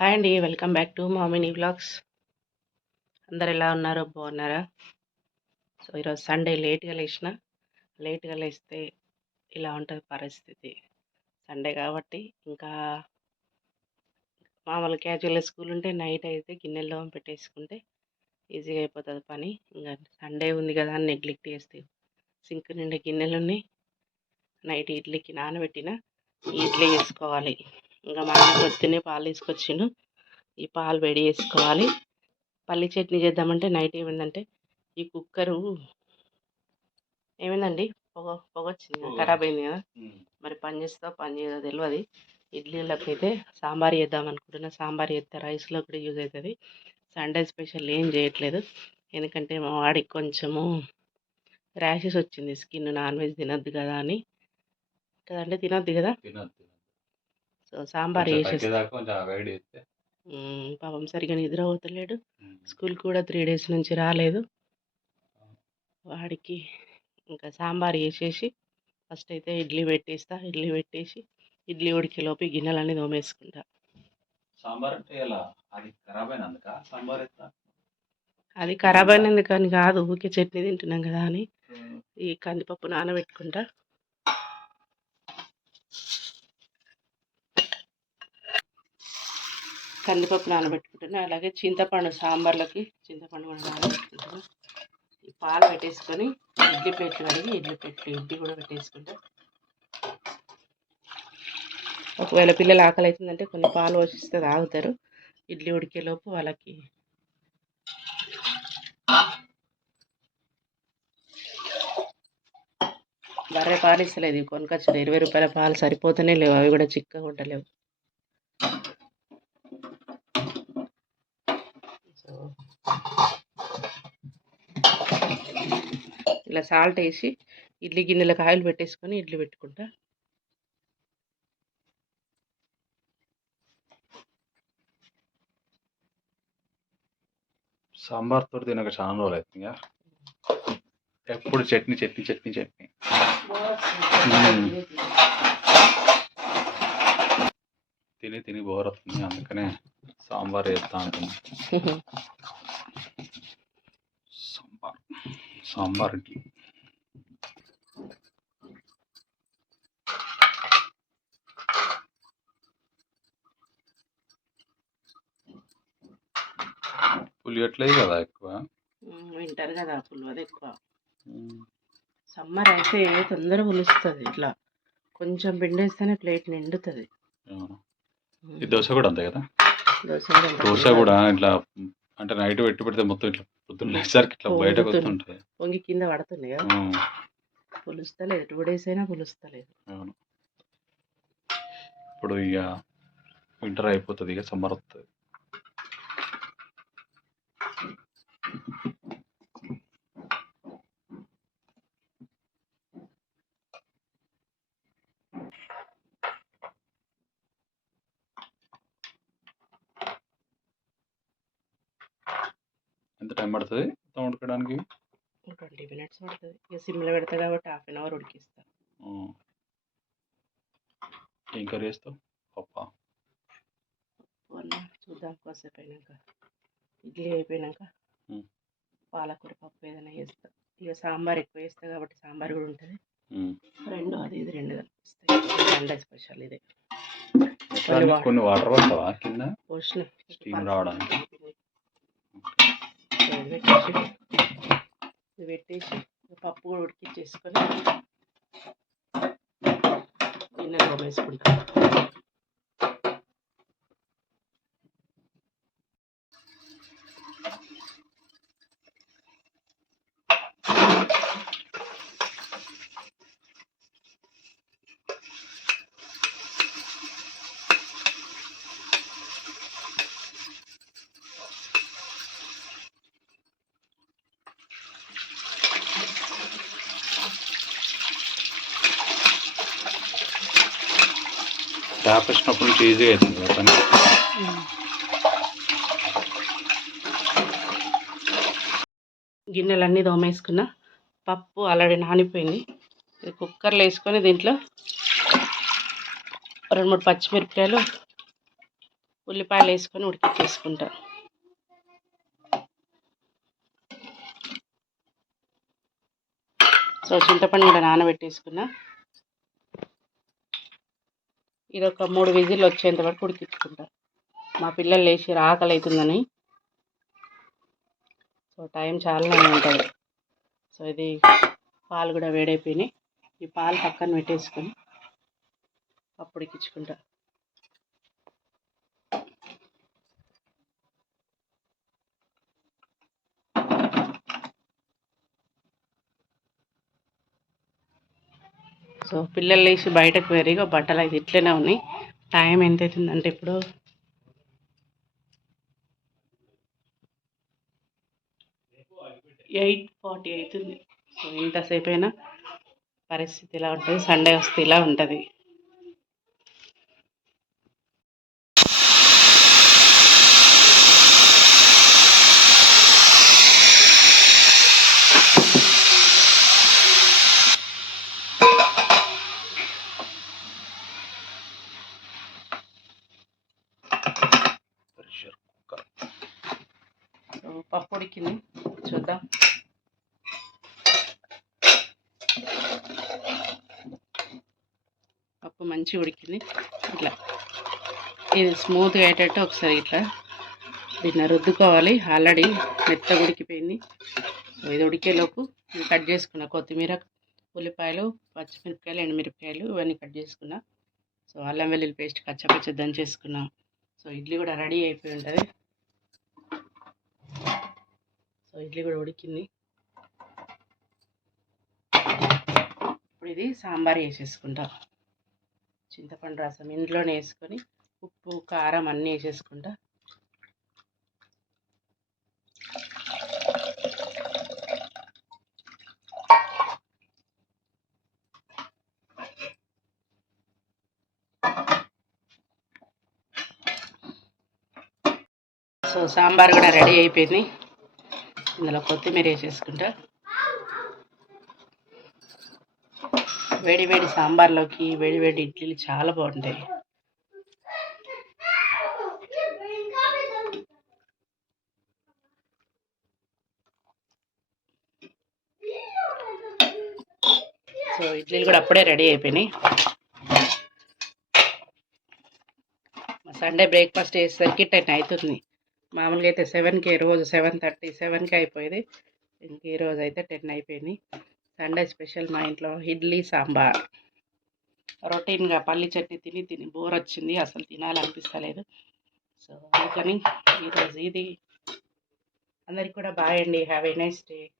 Hi అండి welcome back to Mamini vlogs. అందరు ఎలా ఉన్నారో? బాగున్నారా? సో ఈరోజు సండే లేట్గా లేచిన లేట్గా లేస్తే ఇలా ఉంటుంది పరిస్థితి. సండే కాబట్టి ఇంకా మామూలు క్యాజువల్ స్కూల్ ఉంటే నైట్ అయితే గిన్నెల్లో పెట్టేసుకుంటే ఈజీగా అయిపోతుంది పని. ఇంకా సండే ఉంది కదా అని నెగ్లెక్ట్ చేస్తే. సింక్ నిండా గిన్నెలున్నాయి నైట్ ఇడ్లీకి నానబెట్టిన ఇడ్లీ వేసుకోవాలి. ఇంకా మా ఆయన పొద్దున్నే పాలు తీసుకొచ్చిండు. ఈ పాలు వేడి చేసుకోవాలి. పల్లి చట్నీ చేద్దామంటే నైట్ ఏమైందంటే ఈ కుక్కరు ఏమైందండి? పొగ పొగ వచ్చింది. ఖరాబ్ అయింది కదా? మరి పని చేస్తా పని చేయదో తెలియదు ఇడ్లీలకు అయితే సాంబార్ చేద్దాం అనుకుంటున్నా. సాంబార్ చేస్తే రైస్లో కూడా యూజ్ అవుతుంది. సండే స్పెషల్ ఏం చేయట్లేదు. ఎందుకంటే మా వాడికి కొంచెము ర్యాషెస్ వచ్చింది. స్కిన్ నాన్ వెజ్ తినద్దు కదా అని. కదంటే తినద్దు కదా. సో సాంబార్ కొంచెం వేసేసి తగ్గేదాకా కొంచెం అవాయిడ్ చేస్తే. ఉమ్, పాపం సరిగా నిద్ర అవుతలేడు. స్కూల్ కూడా త్రీ డేస్ నుంచి రాలేదు. వాడికి ఇంకా సాంబార్ వేసేసి ఫస్ట్ అయితే ఇడ్లీ పెట్టేస్తా ఇడ్లీ పెట్టేసి ఇడ్లీ ఉడికేలోపు గిన్నెలన్నీ తోమేసుకుంటా. సాంబార్ అంటే ఎలా? అది ఖరాబ్ అయినందుక సాంబార్ అది ఖరాబ్ అయినందు కానీ కాదు ఊరికే చట్నీ తింటున్నాం కదా అని. ఈ కందిపప్పు నానబెట్టుకుంటా. కందిపప్పు నానబెట్టుకుంటున్నా. అలాగే చింతపండు సాంబార్లకి చింతపండు కూడా నానబెట్టుకుంటున్నా. ఈ పాలు పెట్టేసుకొని ఇడ్లీ ప్లేట్లు కడిగి ఇడ్లీ ప్లేట్లు ఇడ్లీ కూడా పెట్టేసుకుంటా. ఒకవేళ పిల్లలు ఆకలి అవుతుందంటే కొన్ని పాలు పోషిస్తే తాగుతారు. ఇడ్లీ ఉడికేలోపు వాళ్ళకి బర్రె పాలు ఇస్తలేదు. కొనుకొచ్చిన ఇరవై రూపాయల పాలు సరిపోతూనే లేవు. అవి కూడా చిక్కగా ఉండలేవు. ఇలా సాల్ట్ వేసి ఇడ్లీ గిన్నెలకు ఆయిల్ పెట్టేసుకొని ఇడ్లీ పెట్టుకుంటా. సాంబార్ తోటి తినక చాలా రోజులు అవుతుంది. ఎప్పుడు చట్నీ చట్నీ చట్నీ చట్నీ. తిని తిని బోర్ వస్తుంది అందుకనే సాంబార్ చేస్తా అంటున్నా సాంబార్ సాంబార్ ఇడ్లీ పులియట్లేదు కదా ఎక్కువ? వింటారు కదా పులివది ఎక్కువ. సమ్మర్ అయితే తొందరగా పులుస్తుంది ఇట్లా. కొంచెం పిండేస్తేనే ప్లేట్ నిండుతుంది. ఈ దోశ కూడా అంతే కదా. దోశ కూడా ఇట్లా అంటే నైట్ పెట్టి పెడితే మొత్తం ఇట్లా పొద్దున్న ఇట్లా. వస్తుంటుంది పొంగి కింద ఉమ్, పులుస్తలేదు. టూ డేస్ అయినా పులుస్తలేదు. అవును. ఇప్పుడు ఇక వింటర్ అయిపోతుంది. ఇక సమ్మర్ వస్తుంది టైం పడుతుంది? మొత్తం ఉడకడానికి? ట్వంటీ మినిట్స్ పడుతుంది. ఇక సిమ్లో పెడతా కాబట్టి హాఫ్ అన్ అవర్ ఉడికిస్తా. ఉమ్. ఏం కర్రీ చేస్తావు? పప్పా? చూద్దాం కాసేపు అయినాక. ఇడ్లీ అయిపోయినాక. పాలకూర పప్పు ఏదైనా చేస్తా. ఇక సాంబార్ ఎక్కువ వేస్తా కాబట్టి సాంబార్ కూడా ఉంటుంది. రెండు అది ఇది రెండు కనిపిస్తాయి. సండే స్పెషల్ ఇదే. కొన్ని వాటర్ పడతావా కింద? Steam రావడానికి. పెట్టేసి ఇది పెట్టేసి పప్పు కూడా ఉడికిచ్చేసుకొని గిన్నెలో వేసుకుంటాం. ట్యాప్ నుంచి ఈజీగా అవుతుంది కదా పని. గిన్నెలన్నీ దోమేసుకున్నా పప్పు ఆల్రెడీ నానిపోయింది. ఇది కుక్కర్లో వేసుకొని దీంట్లో రెండు మూడు పచ్చిమిరపకాయలు ఉల్లిపాయలు వేసుకొని ఉడికించేసుకుంటా సో చింతపండు కూడా నానబెట్టేసుకున్నా. ఇది ఒక మూడు విజిల్ వచ్చేంత వరకు ఉడికించుకుంటారు. మా పిల్లలు లేచి ఆకలి అవుతుందని సో టైం చాలానే ఉంటుంది. సో ఇది పాలు కూడా వేడైపోయినాయి. ఈ పాలు పక్కన పెట్టేసుకొని అప్పుడు ఎక్కించుకుంటా సో పిల్లలు లేచి బయటకు వేరేగా బట్టలు అయితే ఇట్లనే ఉన్నాయి. టైం ఎంత అవుతుందంటే ఇప్పుడు ఎయిట్ ఫార్టీ అవుతుంది. సో ఇంతసేపు అయినా పరిస్థితి ఇలా ఉంటుంది? సండే వస్తే ఇలా ఉంటుంది. ఉడికింది చూద్దాం. పప్పు మంచి ఉడికింది. ఇట్లా. ఇది స్మూత్గా అయ్యేటట్టు ఒకసారి ఇట్లా దీన్ని రుద్దుకోవాలి. ఆల్రెడీ మెత్త ఉడికిపోయింది. ఇది ఉడికేలోపు కట్ చేసుకున్న కొత్తిమీర ఉల్లిపాయలు పచ్చిమిరపకాయలు ఎండుమిరపకాయలు ఇవన్నీ కట్ చేసుకున్నా. సో అల్లం వెల్లుల్లి పేస్ట్ కచ్చపచ్చ దంచేసుకున్నాం. సో ఇడ్లీ కూడా రెడీ అయిపోయి ఉంటుంది సో ఇడ్లీ కూడా ఉడికింది. ఇప్పుడు ఇది సాంబార్ వేసేసుకుంటా చింతపండు రసం ఇంట్లోనే వేసుకొని ఉప్పు కారం అన్నీ వేసేసుకుంటా. సో సాంబార్ కూడా రెడీ అయిపోయింది. ఇందులో కొత్తిమీర వేసేసుకుంటా. వేడి వేడి సాంబార్లోకి వేడి వేడి ఇడ్లీలు చాలా బాగుంటాయి. సో ఇడ్లీలు కూడా అప్పుడే రెడీ అయిపోయినాయి. సండే బ్రేక్ఫాస్ట్ చేసేసరికి టెన్ అవుతుంది. మామూలుగా అయితే సెవెన్కి రోజు సెవెన్ థర్టీ సెవెన్కి అయిపోయేది. ఇంక ఈ అయితే టెన్ అయిపోయింది. సండే స్పెషల్ మా ఇంట్లో ఇడ్లీ సాంబార్. రొటీన్గా పల్లి చట్నీ తిని తిని బోర్ వచ్చింది అసలు తినాలనిపిస్తలేదు. సో అందుకని ఈరోజు ఇది. అందరికి కూడా బాయ్ అండి. Have a nice day.